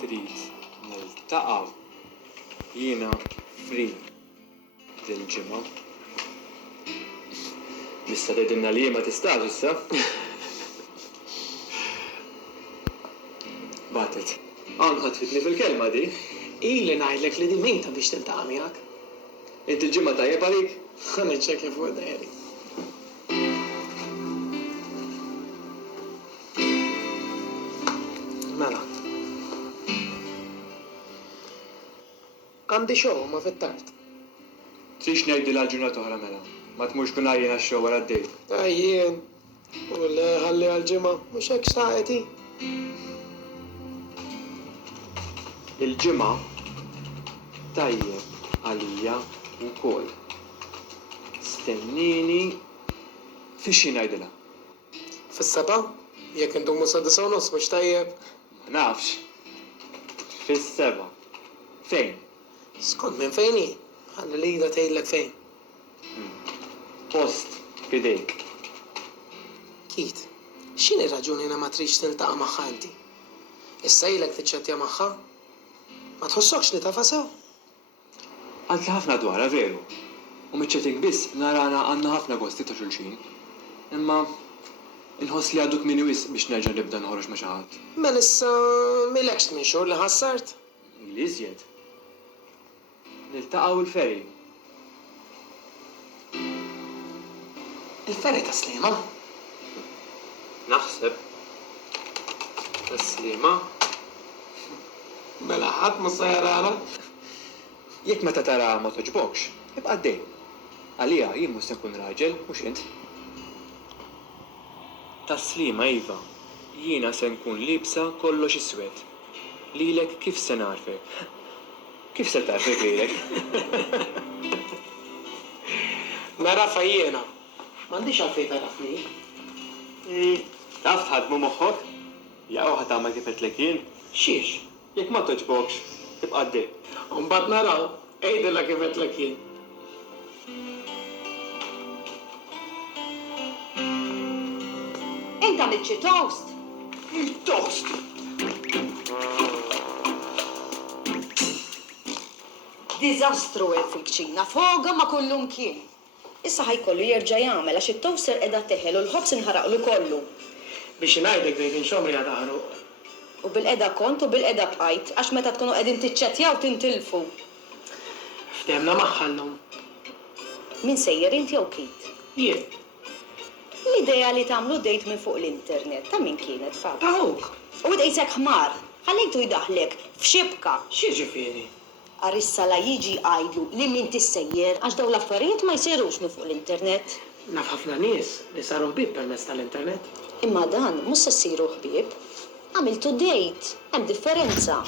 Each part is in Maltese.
trid niltaqgħu jiena free dil-ġimgħa. Nista' tgħidilna li ma tistax issa? Batet. Anħa tfidni fil-kelma di. Ili ngħidlek li di mejta biex tiltaqa' miegħek. Inti l-ġimgħa tajjeb għalik? Ħaniċċekkja fuq dajri. Mela. Għandi show ma fit-tard. Trix ngħidilha l-ġurnata oħra mela. Ma tmux kun għajjien għax-xogħol wara d-dejt. Tajjien. U le ħalli għal-ġimgħa mhux hekk saqeti. Il-ġimgħa tajjeb għalija wkoll. Stennini fiex xi ngħidilha. Fis-seba' jekk intumu sa' 9:30 mhux tajjeb. Ma nafx. Fis-seba'. Fejn? Skont minn fejn hi? Ħalli lida tgħidlek fejn. Post fidejk. Kit, x'inhi raġuni na ma trix tiltaqa' magħha inti? Issa ilek tiċċettja magħha? Ma tħossokx li tafa sew? Għadli ħafna dwarha veru. U miċċetik biss narana għandna ħafna gosti ta' xulxin. Imma inħoss li għaduk minni wis biex nerġa' nibda noħroġ ma' xi ħadd. Mela issa milekx minn xhur li ħassart? Ili iżjed. Niltaqgħu l-feri. Il-ferri ta' Slima? Naħseb. Taslima. Mela ħadd ma sajrana? Jekk meta tara ma toġbokx, ibqa' għaddej. Għalija jien mhux se nkun raġel, mhux int. Taslima iva, jiena se nkun libsa kollox iswed. Lilek kif se narfek? Kif se tarfek lilek? Narafa jiena. M'għandix għalfejn tarafni. Taf tħadmu moħħok? Jaqgħu ħadd tagħmel kif qedlek jien? Xiex? Jekk ma toġbokx, tibqa' għaddej. Mbagħad naraw, ejdilha kif qedlek jien. Inta mitxi toast. Il-toast! Dizastru hekk fil-kċina, foga ma kollum kien. Issa ħajkollu jerġa' jagħmel għax it-toaster qiegħda teħel u l-ħobs inħaraqlu kollu. Biex ngħidlek dejt inxomri għad aħruq. U bil-qeda kont u bil-qeda bqajt għax meta tkunu qegħdin tiċċettjaw tintilfu. Ftemna magħhallhom. Min sejjer inti jew Kit? Jien. L-idea li tagħmlu dejt minn fuq l-internet ta' min kienet fak. Tawk. U dejsek ħmar, ħallejtu jdaħlek f'xibka. X'jiġifieri? Arissa la jiġi għajdu li min tissejjer għax daw l-affarijiet ma jsirux minn fuq l-internet. Naf ħafna nies li saru ħbieb permezz tal-internet. Imma dan mhux se ssiru ħbieb. Għamiltu dejt, hemm differenza.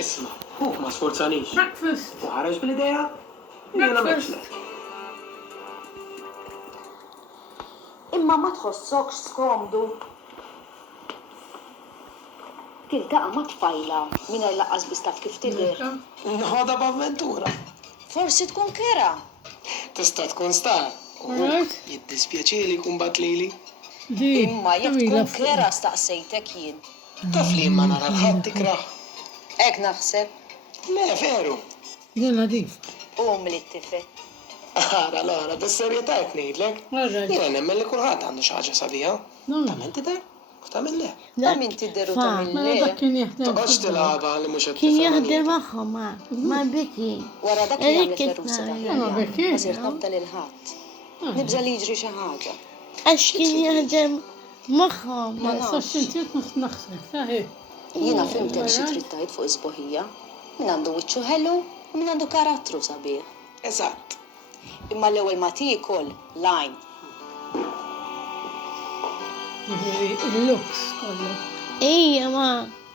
Isma', huk ma sforzanix. Breakfast. U ħareġ bil-idea? Jiena meċlek. Imma ma tħossokx skomdu. Tiltaqa' ma tfajla mingħajr laqqas biss taf kif tidher. Nħoda b'avventura. Forsi tkun kera. Tista' tkun star. Alright. Jiddispjaċili kun batlili. Imma jekk tkun kera staqsejtek jien. Taf li imma nara l-ħadd tikraħ. Hekk naħseb. Le, veru. Jena dif. Li t-tifet. Ara, l-għara, bis-serjetà jek ngħidlek. Alright. Jiena nemmen li kulħadd għandu xi ħaġa sabiħa. Tamen tidher? U tagħmel le. Ta' min tidderu ta' Ma mill dak kien jaħdem. Toqgħodx tilgħabha li mhux qed Kien tifhem jaħdem għalija. magħhom ma biki. Wara dak li għamlet Erik Russa itna, ma bekki, Ma sirt no? nabda lil ħadd. Nibża li jiġri xi ħaġa. Għax kien jaħdem magħhom. Ma Sa nafx. xintiet naħseb, saħi. Jiena fimtek xi trid tgħid fuq isboħija. Min għandu wiċċu ħelu u min għandu karattru sabiħ. Eżatt. Imma l-ewwel ma tiekol lajn. Il-looks kollu. Ija ma.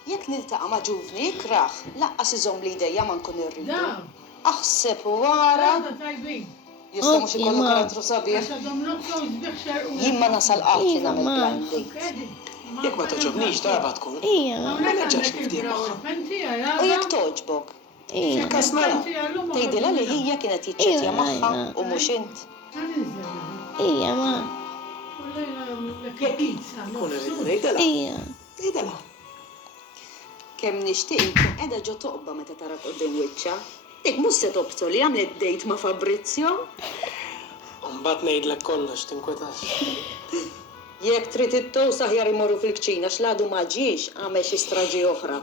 Jekk niltaqa' ma' ġuvni kraħ, laqqas iżomm li idejja ma nkun irridu. Da. Aħseb wara Għada tajbin. jista' mhux ikollu ma. karattru sabiħ. Għaxadom looks u zbiħxer u. Jien ma nasal qatt li Iva, nagħmel ma. blind date. Jekk ma toġobnix darba tkun. Ija. Ma neġġax niftiem magħha. U jekk toġbok, Ija. Kas nara. tgħidilha li hija kienet jiċċettja magħha u mhux int. Ija ma. Kun irrid ngħidilha. Ija. Ngħidilha. Kemm nixtieq inkun qiegħda ġo toqba meta tara qudiem wiċċa. Dik mhux se tobtu li għamlet dejt ma' Fabrizio. Mbagħad ngħidlek kollox tinkwetax. Jekk trid it-tows aħjar imorru fil-kċina x'ladu ma ġiex għamel xi straġi oħra.